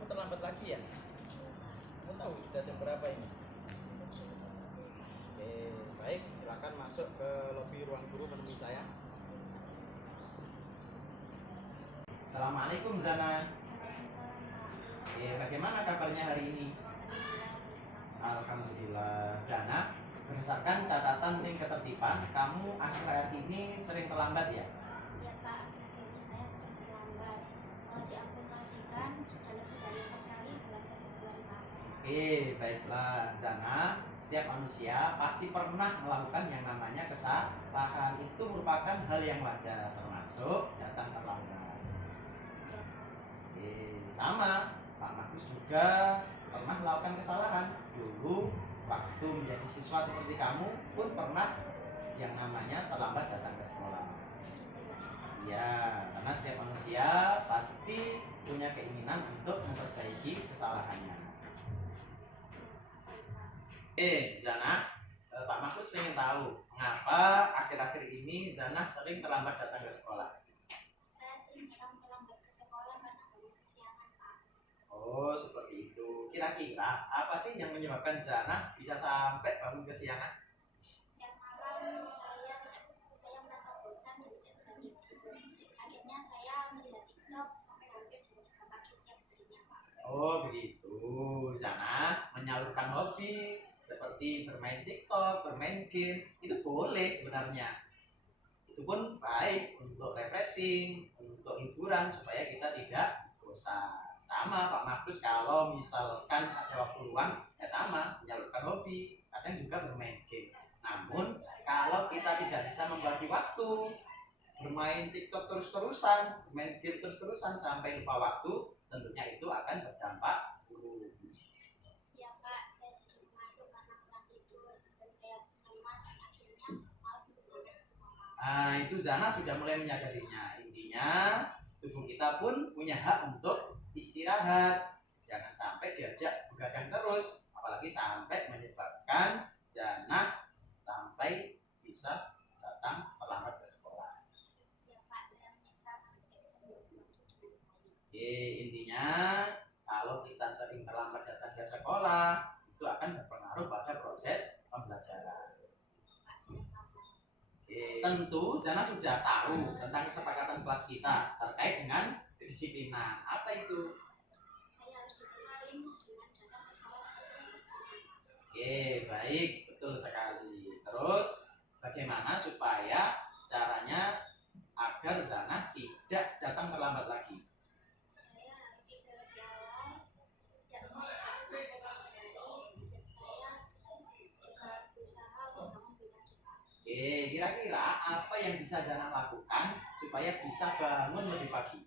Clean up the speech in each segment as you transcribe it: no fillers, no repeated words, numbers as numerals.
kamu terlambat lagi ya? Kamu tahu sudah jam berapa ini? Oke, baik, silakan masuk ke lobi ruang guru menemui saya. Assalamualaikum Zana. Bagaimana kabarnya hari ini? Alhamdulillah. Zana, berdasarkan catatan tim ketertiban, kamu akhir-akhir ini sering terlambat ya? Ya Pak, akhir-akhir ini saya sering terlambat. Kalau diamputasikan sudah lebih dari 4 kali dalam 1 bulan Pak. Baiklah Zana. Setiap manusia pasti pernah melakukan yang namanya kesalahan. Itu merupakan hal yang wajar, termasuk datang terlambat. Sama, Pak Markus juga pernah melakukan kesalahan. Dulu waktu menjadi siswa seperti kamu pun pernah yang namanya terlambat datang ke sekolah. Ya, karena setiap manusia pasti punya keinginan untuk memperbaiki kesalahannya. Zana, Pak Markus ingin tahu mengapa akhir-akhir ini Zana sering terlambat datang ke sekolah. Saya sering terlambat ke sekolah karena banyak kesiangan Pak. Oh, seperti itu. Kira-kira apa sih yang menyebabkan Zana bisa sampai bangun kesiangan? Setiap malam saya merasa bosan dan tidak bisa tidur. Akhirnya saya melihat TikTok sampai hampir jam 3 pagi setiap harinya Pak. Oh, begitu. Zana menyalurkan hobi seperti bermain TikTok, bermain game, itu boleh sebenarnya. Itu pun baik untuk refreshing, untuk hiburan supaya kita tidak bosan. Sama Pak Markus, kalau misalkan ada waktu luang, ya sama, menyalurkan hobi, kadang juga bermain game. Namun, kalau kita tidak bisa membagi waktu, bermain TikTok terus-terusan, bermain game terus-terusan sampai lupa waktu, tentunya itu akan berdampak buruk. Ya Pak, saya jadi mengantuk karena kurang tidur dan saya lemas dan akhirnya malas untuk berangkat ke sekolah. Nah, itu Zana sudah mulai menyadarinya. Intinya, tubuh kita pun punya hak untuk istirahat. Jangan sampai diajak begadang terus, apalagi sampai menyebabkan Zana sampai bisa datang terlambat ke sekolah. Ya Pak, saya menyesal karena tidak bisa membagi waktu dengan baik. Intinya, kalau kita sering terlambat datang ke sekolah, itu akan berpengaruh pada proses pembelajaran. Tentu Zana sudah tahu tentang kesepakatan kelas kita terkait dengan kedisiplinan. Apa itu? Saya harus disiplin dengan datang ke sekolah tepat waktu. Baik, betul sekali. Terus, bagaimana supaya caranya agar Zana tidak datang terlambat lagi? Saya harus tidur lebih awal, tidak mulai sampai pagi hari, dan saya juga berusaha untuk bangun lebih pagi Pak. Kira-kira apa yang bisa Zana lakukan supaya bisa bangun lebih pagi?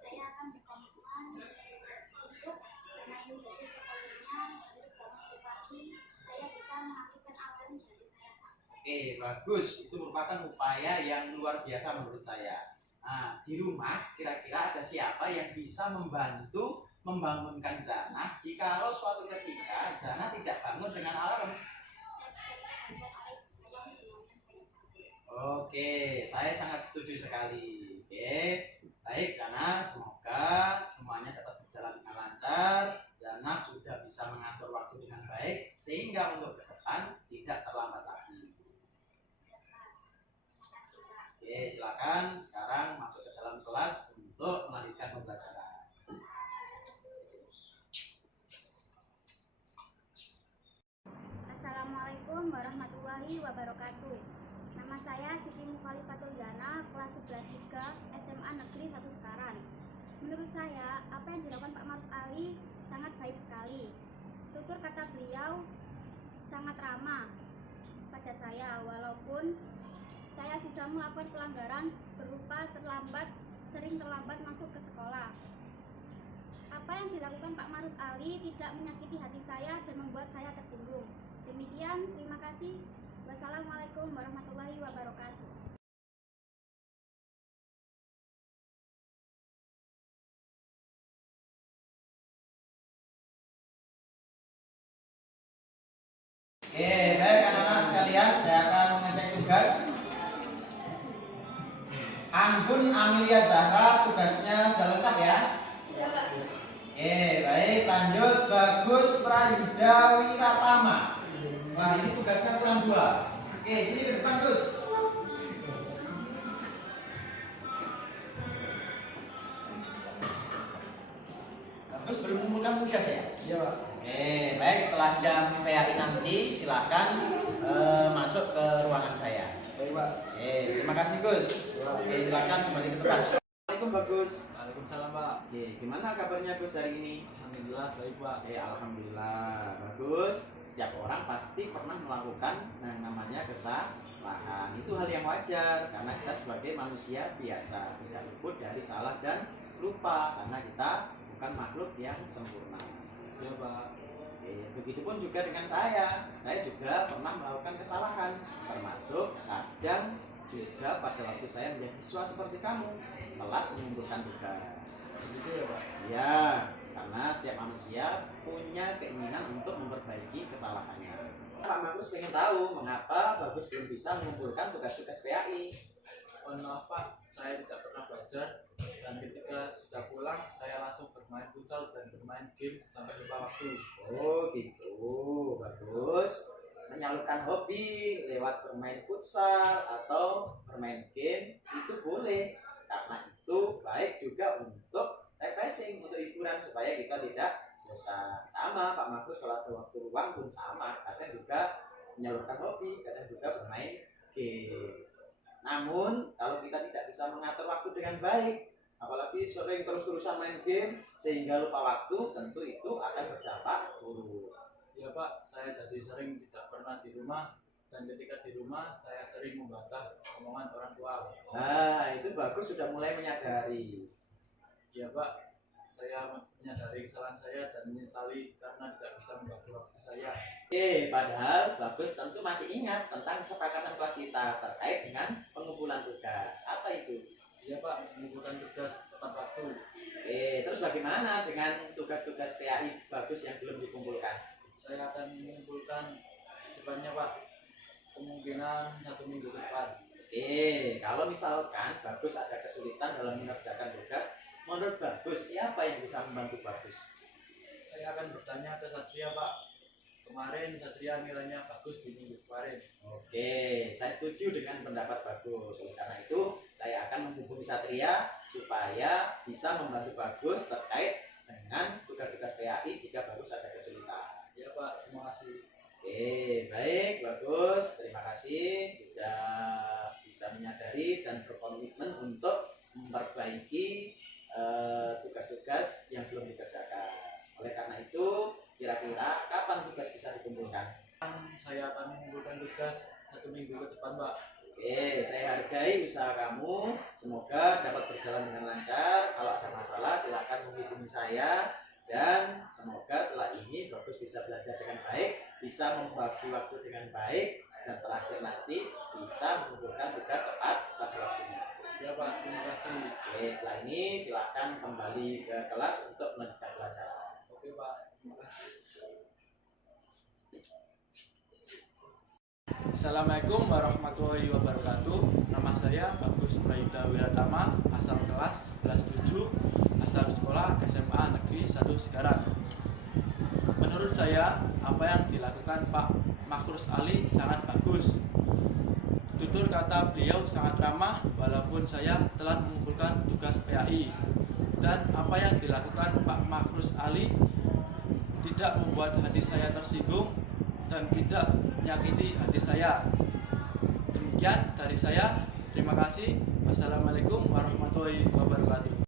Saya akan berkomitmen untuk bermain gadget sepenuhnya dan untuk bangun lebih pagi. Saya bisa mengaktifkan alarm di hati saya Pak. Bagus. Itu merupakan upaya yang luar biasa menurut saya. Nah, di rumah kira-kira ada siapa yang bisa membantu membangunkan Zana jikalau suatu ketika Zana tidak bangun dengan alarm? Saya bisa minta bantuan ayah saya untuk menemani saya Pak. Saya sangat setuju sekali. Baik Zana, semoga semuanya dapat berjalan dengan lancar. Zana sudah bisa mengatur waktu dengan baik sehingga untuk ke depan tidak terlambat lagi. Ya Pak, terima kasih Pak. Silakan sekarang masuk ke dalam kelas untuk melanjutkan pembelajaran. Assalamualaikum warahmatullahi wabarakatuh. Nama saya Siti Mukhalifatul Zana, kelas 11 3 SMA Negeri 1 Sekarang. Menurut saya, apa yang dilakukan Pak Marus Ali sangat baik sekali. Tutur kata beliau sangat ramah pada saya, walaupun saya sudah melakukan pelanggaran berupa sering terlambat masuk ke sekolah. Apa yang dilakukan Pak Marus Ali tidak menyakiti hati saya dan membuat saya tersinggung. Demikian, terima kasih. Wassalamualaikum warahmatullahi wabarakatuh. Baik anak-anak sekalian, saya akan mengecek tugas. Anggun Amelia Zahra, tugasnya sudah lengkap ya? Sudah Pak. lanjut Bagus Prayuda Wiratama. Wah, ini tugasnya kurang 2. Oke, sini ke depan, Gus. Bagus belum mengumpulkan tugas ya? Iya, Pak. Baik, setelah jam PAI nanti silakan masuk ke ruangan saya. Baik, Pak. Terima kasih Gus. Silakan kembali ke tempat. Assalamualaikum Bagus. Waalaikumsalam, Pak. Gimana kabarnya Gus hari ini? Alhamdulillah baik, Pak. Alhamdulillah bagus. Tiap orang pasti pernah melakukan yang namanya kesalahan. Itu hal yang wajar karena kita sebagai manusia biasa tidak luput dari salah dan lupa karena kita bukan makhluk yang sempurna. Iya, Pak. Begitupun juga dengan saya juga pernah melakukan kesalahan, termasuk kadang juga pada waktu saya menjadi siswa seperti kamu, telat mengumpulkan tugas. Begitu ya, Pak. Ya, karena setiap manusia punya keinginan untuk memperbaiki kesalahannya. Pak Bagus pengen tahu mengapa Bagus belum bisa mengumpulkan tugas-tugas PAI. Mohon maaf, Pak. Saya tidak pernah belajar dan ketika sudah pulang saya langsung bermain futsal dan bermain game sampai lupa waktu. Oh gitu, bagus. Menyalurkan hobi lewat bermain futsal atau bermain game itu boleh, karena itu baik juga untuk refreshing, untuk hiburan supaya kita tidak bosan. Sama Pak Markus kalau ada waktu luang pun sama, kadang juga menyalurkan hobi, kadang juga bermain game. Namun kalau kita tidak bisa mengatur waktu dengan baik, apalagi sering terus-terusan main game sehingga lupa waktu, tentu itu akan berdampak buruk. Ya, Pak, saya jadi sering tidak pernah di rumah dan ketika di rumah saya sering membantah omongan orang tua. Nah, itu bagus sudah mulai menyadari. Ya, Pak, saya menyadari kesalahan saya dan menyesali karena tidak bisa membagi waktu saya. Padahal bagus tentu masih ingat tentang kesepakatan kelas kita terkait dengan pengumpulan tugas. Apa itu? Iya, Pak, mengumpulkan tugas tepat waktu. Terus bagaimana dengan tugas-tugas PAI bagus yang belum dikumpulkan? Saya akan mengumpulkan secepatnya, Pak. Kemungkinan 1 minggu ke depan. Kalau misalkan bagus ada kesulitan dalam mengerjakan tugas, menurut bagus siapa yang bisa membantu bagus? Saya akan bertanya ke Satria, Pak. Kemarin Satria nilainya bagus di minggu kemarin. Saya setuju dengan pendapat bagus. Oleh karena itu, saya akan menghubungi Satria supaya bisa membantu bagus terkait dengan tugas-tugas PAI jika bagus ada kesulitan. Ya, Pak, terima kasih. Baik, bagus. Terima kasih sudah bisa menyadari dan berkomitmen untuk memperbaiki tugas-tugas yang belum dikerjakan. Oleh karena itu, kira-kira kapan tugas bisa dikumpulkan? Saya akan mengumpulkan tugas 1 minggu ke depan, Pak. Saya hargai usaha kamu. Semoga dapat berjalan dengan lancar. Kalau ada masalah, silakan menghubungi saya. Dan semoga setelah ini bagus bisa belajar dengan baik, bisa membagi waktu dengan baik, dan terakhir nanti bisa mengumpulkan tugas tepat pada waktunya. Ya, Pak, terima kasih. Setelah ini silakan kembali ke kelas untuk melanjutkan pelajaran. Oke, Pak, terima kasih. Assalamualaikum warahmatullahi wabarakatuh. Nama saya Bagus Prayuda Wiratama, asal kelas 11-7, asal sekolah SMA Negeri 1 Sekarang. Menurut saya, apa yang dilakukan Pak Makhrus Ali sangat bagus. Tutur kata beliau sangat ramah walaupun saya telah mengumpulkan tugas PAI. Dan apa yang dilakukan Pak Makhrus Ali tidak membuat hati saya tersinggung dan tidak menyakiti hati saya. Demikian dari saya. Terima kasih. Wassalamualaikum warahmatullahi wabarakatuh.